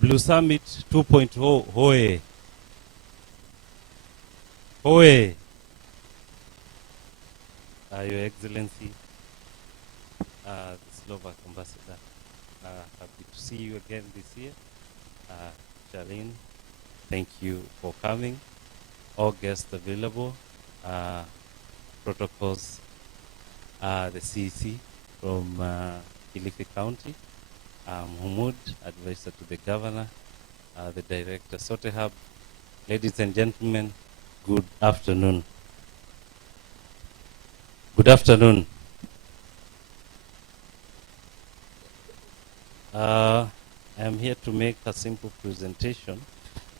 Blue Summit 2.0, hoye. Hoye. Your Excellency, the Slovak Ambassador, happy to see you again this year. Charlene, thank you for coming. All guests available, protocols, the CEC from Kilifi County, Mahmoud, advisor to the governor, the director, Sotehab. Ladies and gentlemen, good afternoon. Good afternoon. I'm here to make a simple presentation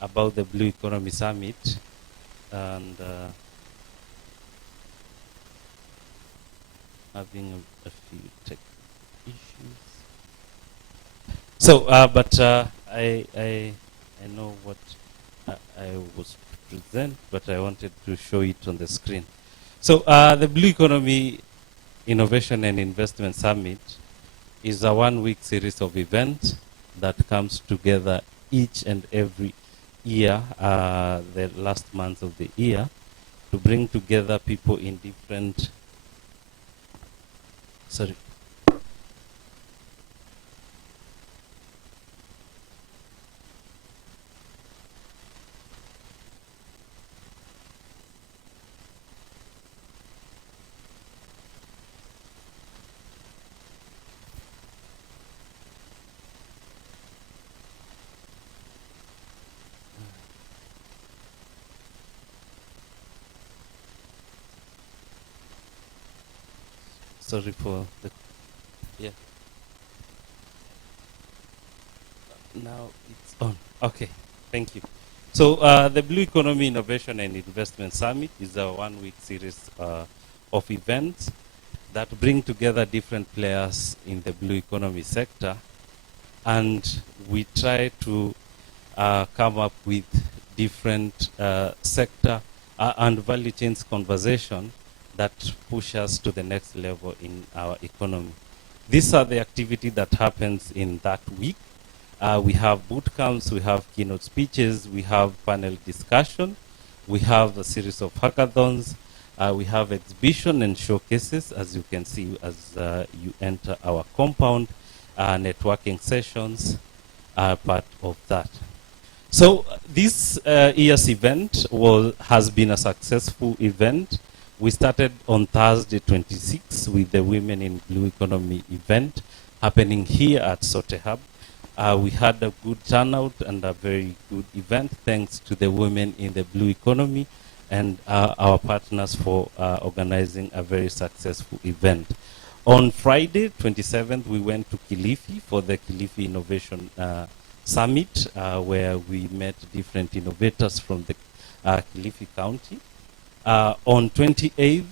about the Blue Economy Summit, and having a few tech issues. So, I know what I was present, but I wanted to show it on the screen. So, the Blue Economy Innovation and Investment Summit is a one-week series of events that comes together each and every year, the last month of the year, to bring together people in different, sorry. Sorry for the, yeah. Now it's on. Okay, thank you. So the Blue Economy Innovation and Investment Summit is a one-week series of events that bring together different players in the blue economy sector, and we try to come up with different sector and value chains conversation that push us to the next level in our economy. These are the activity that happens in that week. We have boot camps, we have keynote speeches, we have panel discussion, we have a series of hackathons, we have exhibition and showcases, as you can see as you enter our compound. Networking sessions are part of that. So this year's event has been a successful event. We started on Thursday 26 with the Women in Blue Economy event happening here at Sotehab. We had a good turnout and a very good event thanks to the women in the blue economy and our partners for organizing a very successful event. On Friday 27th, we went to Kilifi for the Kilifi Innovation Summit, where we met different innovators from the Kilifi County. On 28th,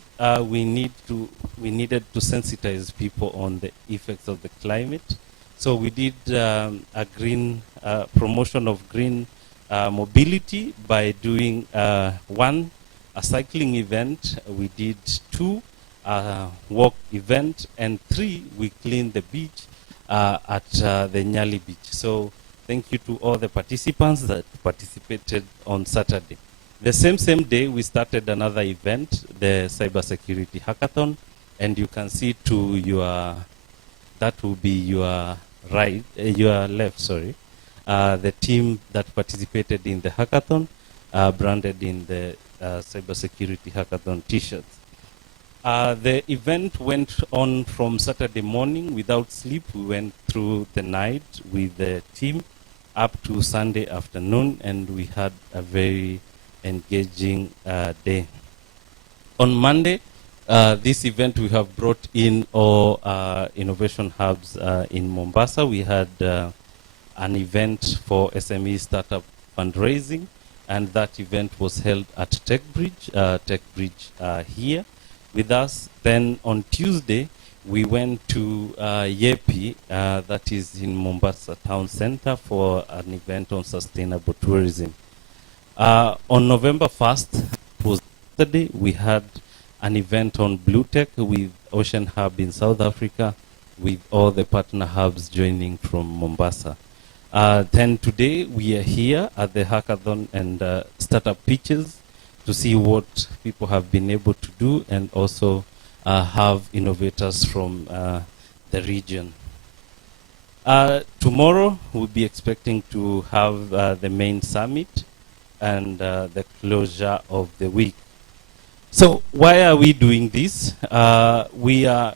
we needed to sensitize people on the effects of the climate. So we did a green promotion of green mobility by doing one, a cycling event. We did two, walk event, and three, we cleaned the beach at the Nyali beach. So thank you to all the participants that participated on Saturday. The same day, we started another event, the Cybersecurity Hackathon, and you can see to your, that will be your right, your left, sorry. The team that participated in the hackathon, branded in the Cybersecurity Hackathon t-shirts. The event went on from Saturday morning without sleep. We went through the night with the team up to Sunday afternoon, and we had a very engaging day. On Monday, this event we have brought in all innovation hubs in Mombasa. We had an event for SME startup fundraising, and that event was held at TechBridge here with us. Then on Tuesday, we went to Yepi, that is in Mombasa Town Center, for an event on sustainable tourism. On November 1st, was the day, we had an event on Blue Tech with Ocean Hub in South Africa, with all the partner hubs joining from Mombasa. Then today we are here at the hackathon and startup pitches to see what people have been able to do and also have innovators from the region. Tomorrow we'll be expecting to have the main summit and the closure of the week. So why are we doing this? We are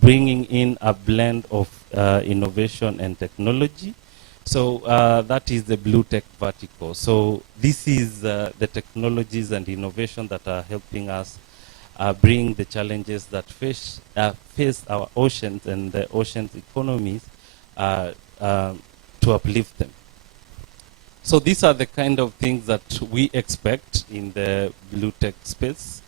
bringing in a blend of innovation and technology. So that is the Blue Tech vertical. So this is the technologies and innovation that are helping us bring the challenges that face our oceans and the ocean's economies to uplift them. So these are the kind of things that we expect in the Blue Tech space: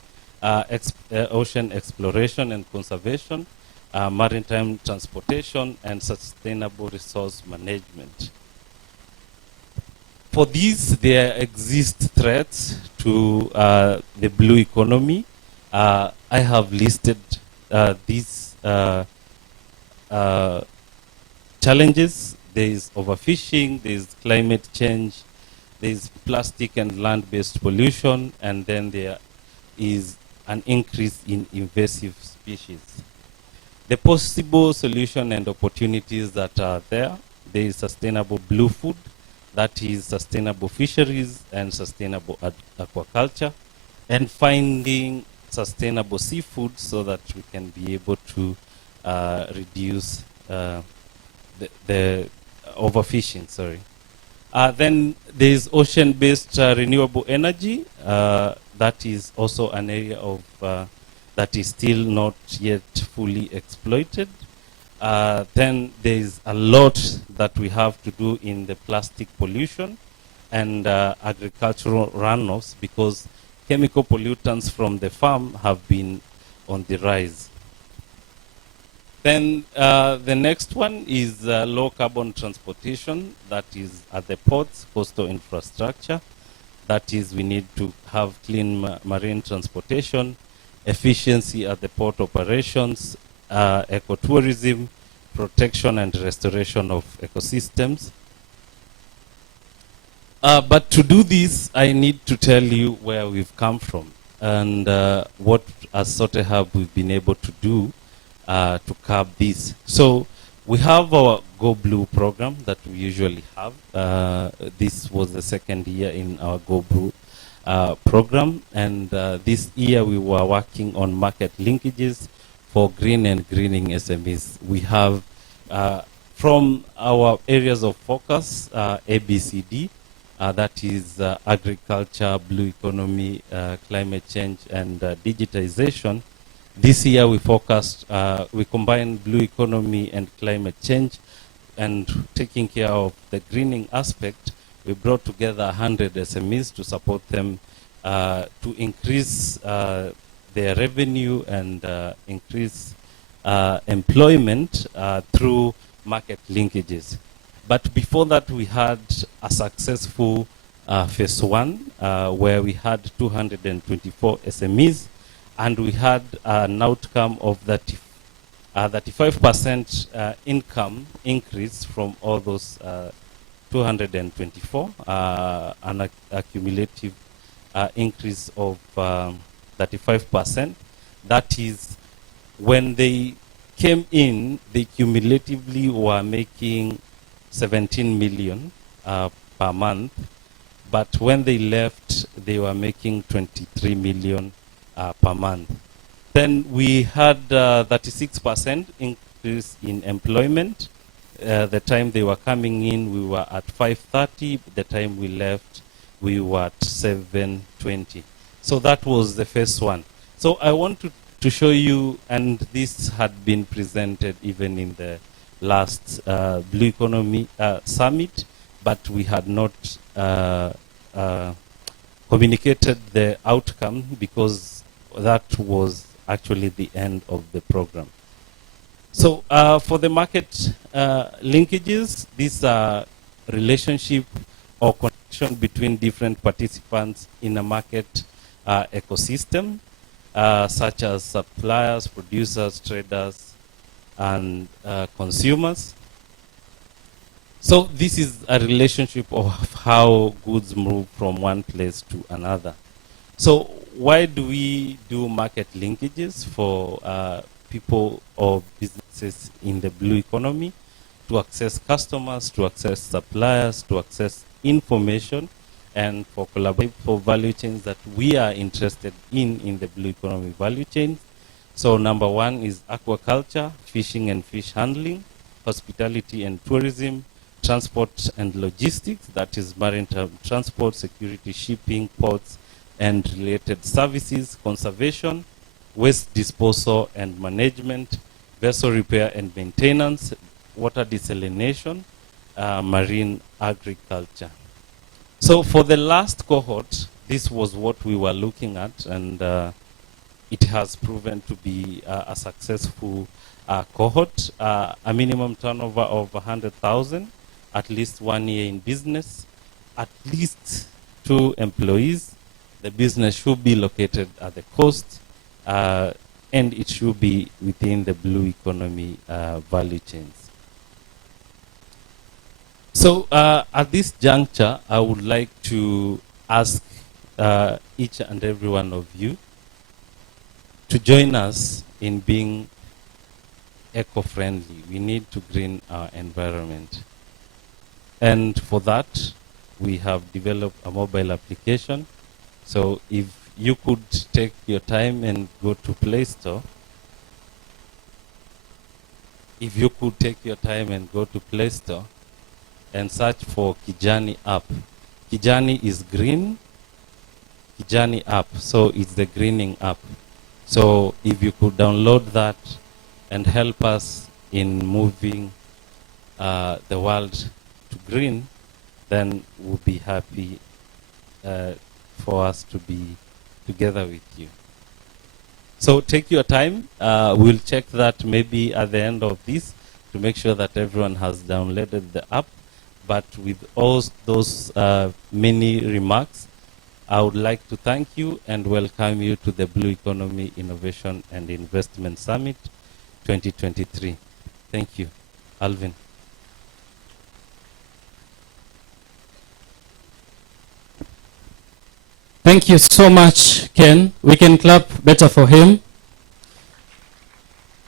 ocean exploration and conservation, maritime transportation, and sustainable resource management. For these, there exist threats to the blue economy. I have listed these challenges. There is overfishing, there is climate change, there is plastic and land-based pollution, and then there is an increase in invasive species. The possible solution and opportunities that are there is sustainable blue food, that is sustainable fisheries and sustainable aquaculture, and finding sustainable seafood so that we can be able to reduce the overfishing, sorry. Then there is ocean-based renewable energy. That is also an area of that is still not yet fully exploited. Then there is a lot that we have to do in the plastic pollution and agricultural runoffs, because chemical pollutants from the farm have been on the rise. Then the next one is low carbon transportation, that is at the ports, coastal infrastructure. That is, we need to have clean marine transportation, efficiency at the port operations, ecotourism, protection and restoration of ecosystems. But to do this, I need to tell you where we've come from and what as SOTEHUB we've been able to do to curb this. So we have our Go Blue program that we usually have. This was the second year in our Go Blue program, and this year we were working on market linkages for green and greening SMEs. We have from our areas of focus, ABCD, that is agriculture, blue economy, climate change, and digitization. This year we focused, we combined blue economy and climate change, and taking care of the greening aspect. We brought together 100 SMEs to support them to increase their revenue and increase employment through market linkages. But before that, we had a successful phase one where we had 224 SMEs, and we had an outcome of 35% income increase from all those 224, an accumulative increase of 35%. That is, when they came in, they cumulatively were making 17 million per month, but when they left, they were making 23 million per month. Then we had 36% increase in employment. The time they were coming in, we were at 530. The time we left, we were at 720. So that was the first one. So I want to show you, and this had been presented even in the last Blue Economy Summit, but we had not communicated the outcome because that was actually the end of the program. So for the market linkages, these are relationship or connection between different participants in a market ecosystem, such as suppliers, producers, traders, and consumers. So this is a relationship of how goods move from one place to another. So why do we do market linkages for people or businesses in the blue economy? To access customers, to access suppliers, to access information, and for collaborate for value chains that we are interested in the blue economy value chains. So number one is aquaculture, fishing and fish handling, hospitality and tourism, transport and logistics, that is maritime transport, security, shipping, ports, and related services, conservation, waste disposal and management, vessel repair and maintenance, water desalination, marine agriculture. So for the last cohort, this was what we were looking at, and it has proven to be a successful cohort, a minimum turnover of 100,000, at least 1 year in business, at least 2 employees. The business should be located at the coast, and it should be within the blue economy value chains. So at this juncture, I would like to ask each and every one of you to join us in being eco-friendly. We need to green our environment. And for that, we have developed a mobile application. So if you could take your time and go to Play Store, if you could take your time and go to Play Store and search for Kijani app. Kijani is green, Kijani app, so it's the greening app. So if you could download that and help us in moving the world to green, then we'll be happy for us to be together with you. So take your time. We'll check that maybe at the end of this to make sure that everyone has downloaded the app. But with all those many remarks, I would like to thank you and welcome you to the Blue Economy Innovation and Investment Summit 2023. Thank you. Alvin. Thank you so much, Ken. We can clap better for him.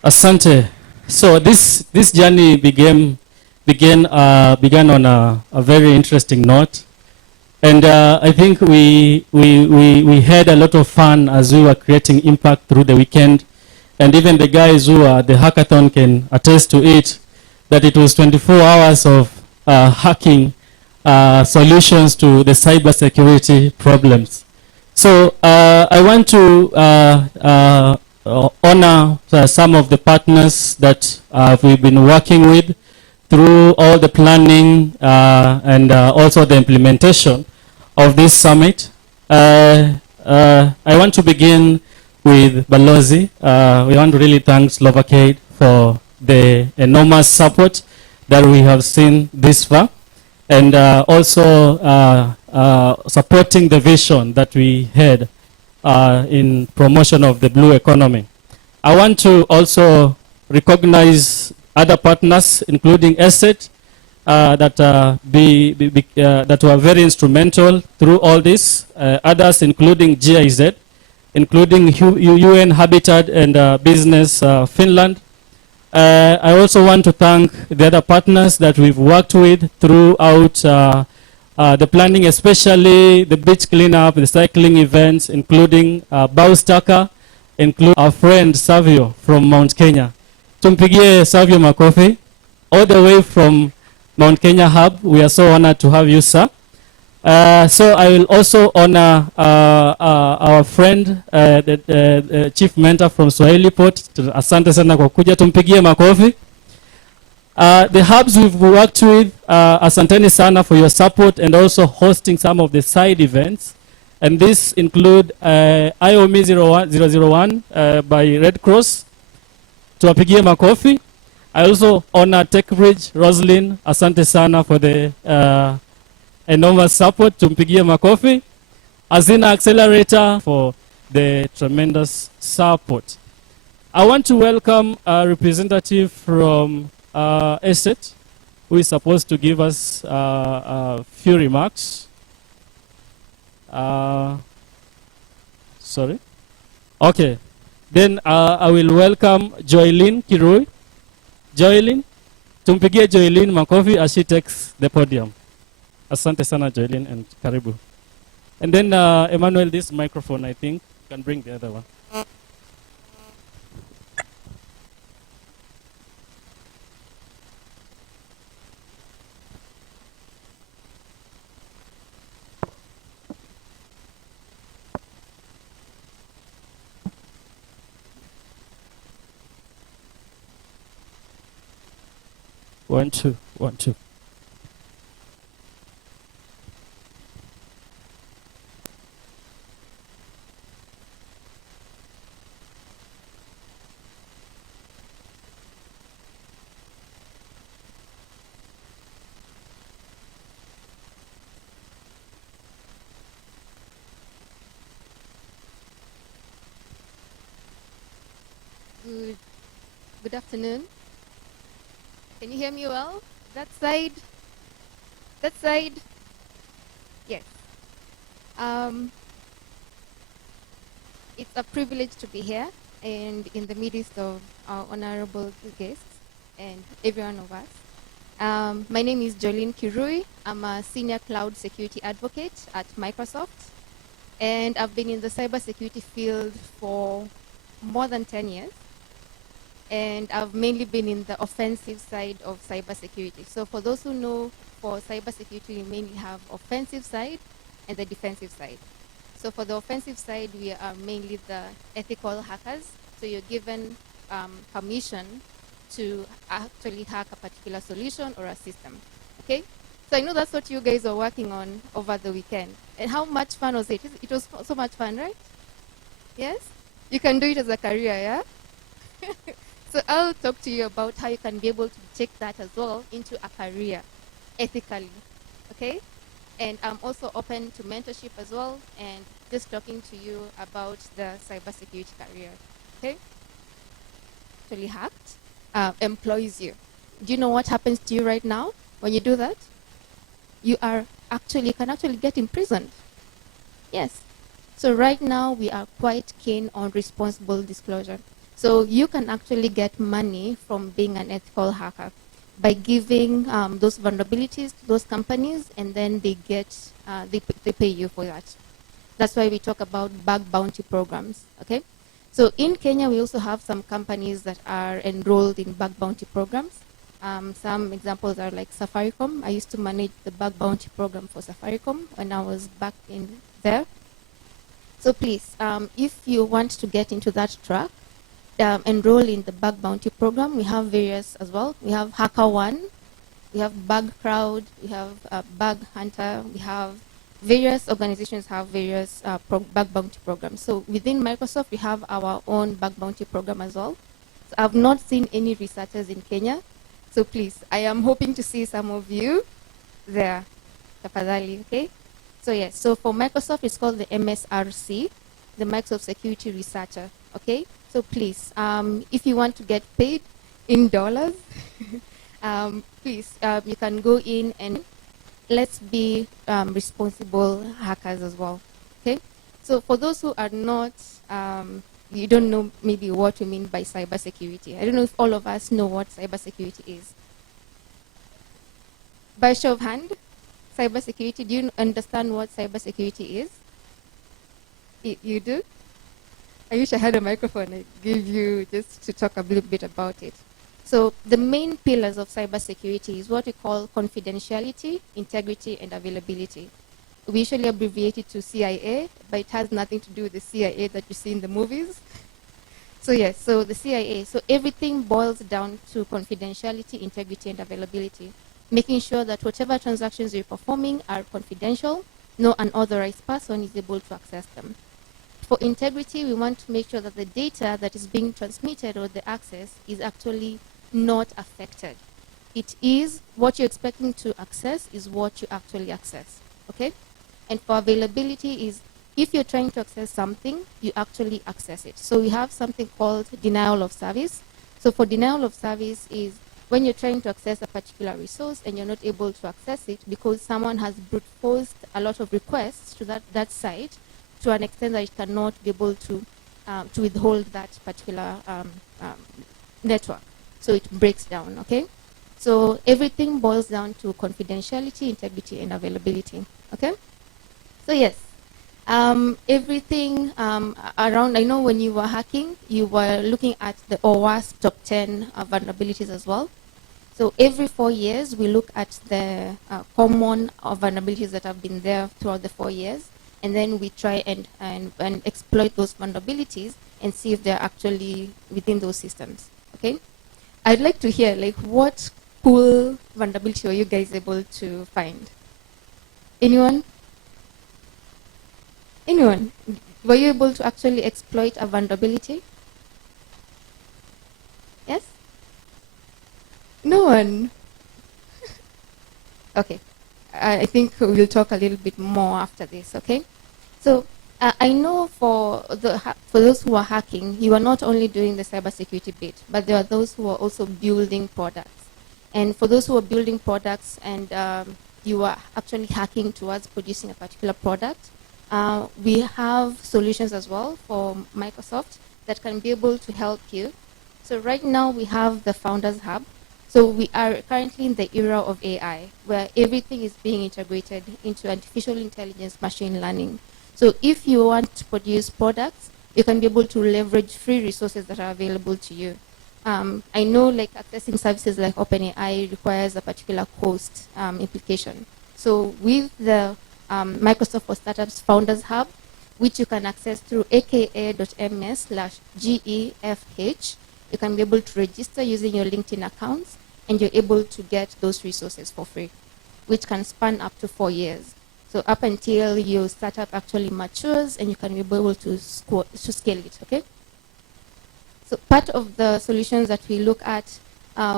Asante. So this journey began on a very interesting note, and I think we had a lot of fun as we were creating impact through the weekend, and even the guys who are the hackathon can attest to it, that it was 24 hours of hacking solutions to the cybersecurity problems. So I want to honor some of the partners that we've been working with through all the planning and also the implementation of this summit. I want to begin with Balozi. We want to really thank Slovacade for the enormous support that we have seen this far, and also supporting the vision that we had in promotion of the blue economy. I want to also recognize other partners, including ESET, that were very instrumental through all this. Others, including GIZ, including UN Habitat and Business Finland. I also want to thank the other partners that we've worked with throughout the planning, especially the beach cleanup, the cycling events, including Baustaka, including our friend Savio from Mount Kenya. Tumpigie Savio makofi, all the way from Mount Kenya Hub. We are so honored to have you, sir. So I will also honor our friend, the chief mentor from Swahili Port. Asante sana kwa kuja, tumpigie makofi. The hubs we've worked with, asanteni sana for your support and also hosting some of the side events. And this include IOME 001 by Red Cross. Tuwapigie makofi. I also honor TechBridge, Roslyn, asante sana for the enormous support. Tumpigie makofi. Azina Accelerator for the tremendous support. I want to welcome a representative from ESET, who is supposed to give us a few remarks. Sorry. Okay. Then I will welcome Joylyn Kirui. Joylyn, tumpigie Joylyn makofi as she takes the podium. Asante sana Joylyn and karibu. And then Emmanuel, this microphone, I think, can bring the other one. One, two, one, two. Good afternoon. Can you hear me well? That side? That side? Yes. It's a privilege to be here and in the midst of our honorable guests and every one of us. My name is Joylyn Kirui. I'm a senior cloud security advocate at Microsoft, and I've been in the cybersecurity field for more than 10 years. And I've mainly been in the offensive side of cybersecurity. So for those who know, for cybersecurity, we mainly have offensive side and the defensive side. So for the offensive side, we are mainly the ethical hackers. So you're given permission to actually hack a particular solution or a system, okay? So I know that's what you guys are working on over the weekend. And how much fun was it? It was so much fun, right? Yes? You can do it as a career, yeah? So I'll talk to you about how you can be able to take that as well into a career, ethically, okay? And I'm also open to mentorship as well, and just talking to you about the cybersecurity career, okay? Actually hacked employs you. Do you know what happens to you right now when you do that? You can actually get imprisoned. Yes. So right now we are quite keen on responsible disclosure. So you can actually get money from being an ethical hacker by giving those vulnerabilities to those companies, and then they pay you for that. That's why we talk about bug bounty programs, okay? So in Kenya, we also have some companies that are enrolled in bug bounty programs. Some examples are like Safaricom. I used to manage the bug bounty program for Safaricom when I was back in there. So please, if you want to get into that track, enroll in the bug bounty program. We have various as well. We have HackerOne, we have Bug Crowd, we have Bug Hunter, we have various organizations have various bug bounty programs. So within Microsoft, we have our own bug bounty program as well. So I've not seen any researchers in Kenya. So please, I am hoping to see some of you there. Tafadhali, okay? So yes, so for Microsoft, it's called the MSRC, the Microsoft Security Researcher, okay? So please, if you want to get paid in dollars, please, you can go in and let's be responsible hackers as well, okay? So for those who are not, you don't know maybe what we mean by cybersecurity. I don't know if all of us know what cybersecurity is. By show of hand, cybersecurity, do you understand what cybersecurity is? You do? I wish I had a microphone. I'd give you just to talk a little bit about it. So the main pillars of cybersecurity is what we call confidentiality, integrity, and availability. We usually abbreviate it to CIA, but it has nothing to do with the CIA that you see in the movies. So yes, so the CIA. So everything boils down to confidentiality, integrity, and availability, making sure that whatever transactions you're performing are confidential, no unauthorized person is able to access them. For integrity, we want to make sure that the data that is being transmitted or the access is actually not affected. It is what you're expecting to access is what you actually access, okay? And for availability is if you're trying to access something, you actually access it. So we have something called denial of service. So for denial of service is when you're trying to access a particular resource and you're not able to access it because someone has brute forced a lot of requests to that site to an extent that it cannot be able to withhold that particular network. So it breaks down, okay? So everything boils down to confidentiality, integrity, and availability, okay? So yes, everything around, I know when you were hacking, you were looking at the OWASP top 10 vulnerabilities as well. So every 4 years, we look at the common vulnerabilities that have been there throughout the 4 years, and then we try and exploit those vulnerabilities and see if they're actually within those systems, okay? I'd like to hear, like, what cool vulnerability were you guys able to find? Anyone? Anyone? Were you able to actually exploit a vulnerability? Yes? No one? Okay. I think we'll talk a little bit more after this, okay? So I know for those who are hacking, you are not only doing the cybersecurity bit, but there are those who are also building products. And for those who are building products and you are actually hacking towards producing a particular product, we have solutions as well for Microsoft that can be able to help you. So right now we have the Founders Hub. So we are currently in the era of AI, where everything is being integrated into artificial intelligence, machine learning. So if you want to produce products, you can be able to leverage free resources that are available to you. I know like accessing services like OpenAI requires a particular cost implication. So with the Microsoft for Startups Founders Hub, which you can access through aka.ms/GEFH, you can be able to register using your LinkedIn accounts, and you're able to get those resources for free, which can span up to 4 years. So up until your startup actually matures and you can be able to scale it, okay? So part of the solutions that we look at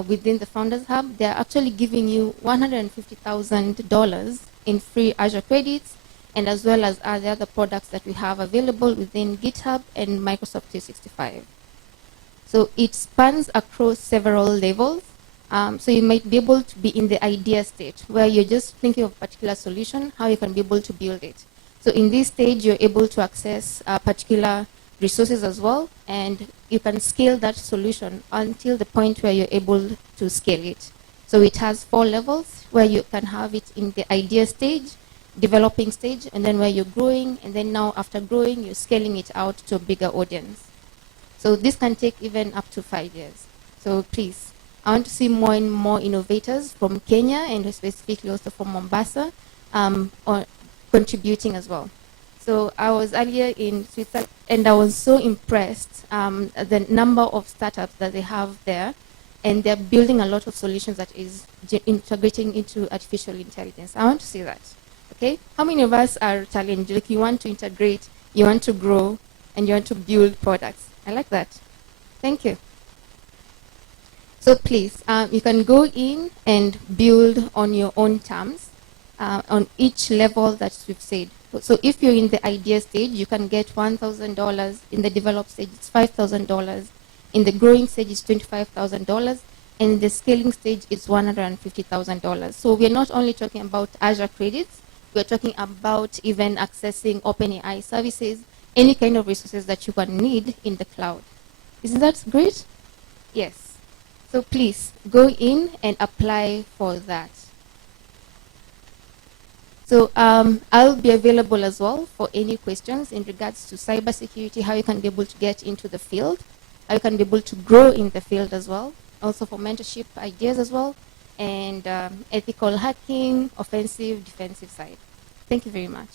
within the Founders Hub, they're actually giving you $150,000 in free Azure credits, and as well as the other products that we have available within GitHub and Microsoft 365. So it spans across several levels. So you might be able to be in the idea stage where you're just thinking of a particular solution, how you can be able to build it. So in this stage, you're able to access particular resources as well, and you can scale that solution until the point where you're able to scale it. So it has 4 levels where you can have it in the idea stage, developing stage, and then where you're growing, and then now after growing, you're scaling it out to a bigger audience. So this can take even up to 5 years. So please, I want to see more and more innovators from Kenya and specifically also from Mombasa contributing as well. So I was earlier in Switzerland and I was so impressed the number of startups that they have there, and they're building a lot of solutions that is integrating into artificial intelligence. I want to see that. Okay, how many of us are challenged? Like you want to integrate, you want to grow, and you want to build products. I like that. Thank you. So please, you can go in and build on your own terms on each level that we've said. So if you're in the idea stage, you can get $1,000. In the develop stage, it's $5,000. In the growing stage, it's $25,000. And the scaling stage is $150,000. So we're not only talking about Azure credits, we're talking about even accessing OpenAI services, any kind of resources that you can need in the cloud. Isn't that great? Yes. So please go in and apply for that. So I'll be available as well for any questions in regards to cybersecurity, how you can be able to get into the field, how you can be able to grow in the field as well, also for mentorship ideas as well, and ethical hacking, offensive, defensive side. Thank you very much.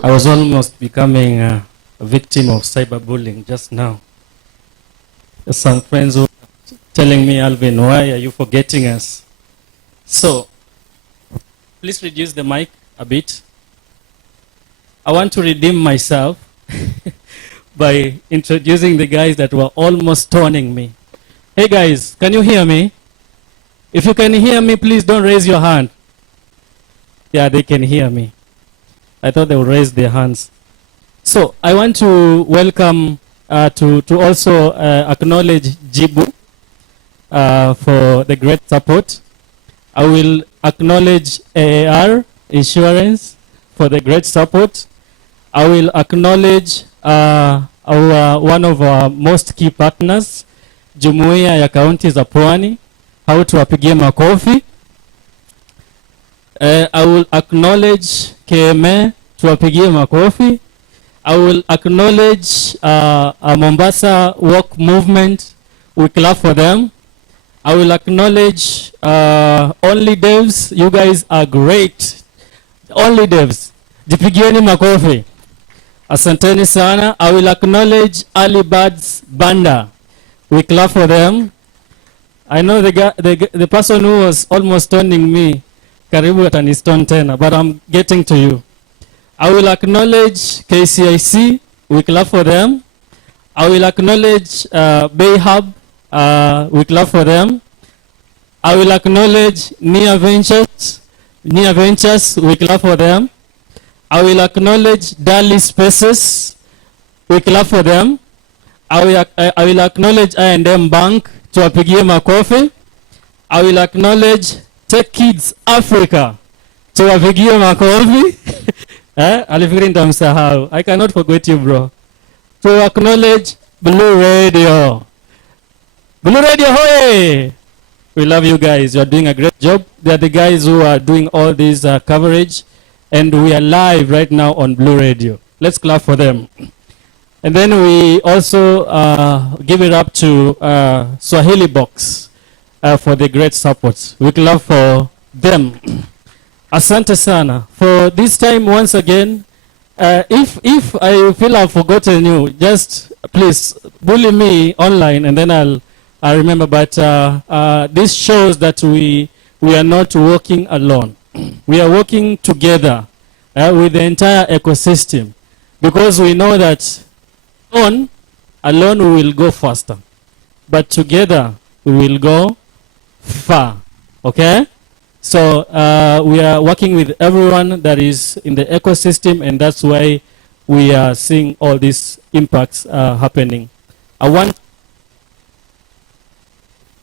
I was almost becoming a victim of cyberbullying just now. Some friends were telling me, Alvin, why are you forgetting us? So, please reduce the mic a bit. I want to redeem myself by introducing the guys that were almost stoning me. Hey guys, can you hear me? If you can hear me, please don't raise your hand. Yeah, they can hear me. I thought they would raise their hands. So I want to welcome, to also acknowledge Jibu for the great support. I will acknowledge AAR Insurance for the great support. I will acknowledge one of our most key partners, Jumuiya ya Kaunti za Pwani. How tuwapigie makofi. I will acknowledge KMA, tuwapigie makofi. I will acknowledge Mombasa Walk Movement. We clap for them. I will acknowledge Only Devs. You guys are great. Only Devs. Jipigieni makofi. Asanteni sana. I will acknowledge Ali Birds Banda. We clap for them. I know the person who was almost stoning me, karibu atanistone tena, but I'm getting to you. I will acknowledge KCIC. We clap for them. I will acknowledge Bay Hub. We clap for them. I will acknowledge Nia Ventures. Nia Ventures. We clap for them. I will acknowledge Dali Spaces. We clap for them. I will acknowledge I&M Bank. Tuwapigie makofi. I will acknowledge Tech Kids Africa. Tuwapigie makofi. Alifikiri nitamsahau. I cannot forget you, bro. To acknowledge Blue Radio. Blue Radio, hoye! We love you guys. You are doing a great job. They are the guys who are doing all this coverage. And we are live right now on Blue Radio. Let's clap for them. And then we also give it up to Swahili Box for the great support. We clap for them. Asante sana. For this time, once again, if I feel I've forgotten you, just please bully me online and then I'll remember. But this shows that we are not working alone. We are working together with the entire ecosystem, because we know that alone we will go faster, but together we will go far. Okay? So we are working with everyone that is in the ecosystem, and that's why we are seeing all these impacts happening. I want to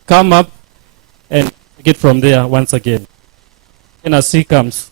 come up and get from there once again. And as he comes.